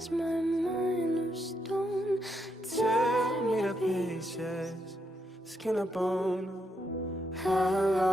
Is my mind of stone? Tear me to pieces, skin and bone. How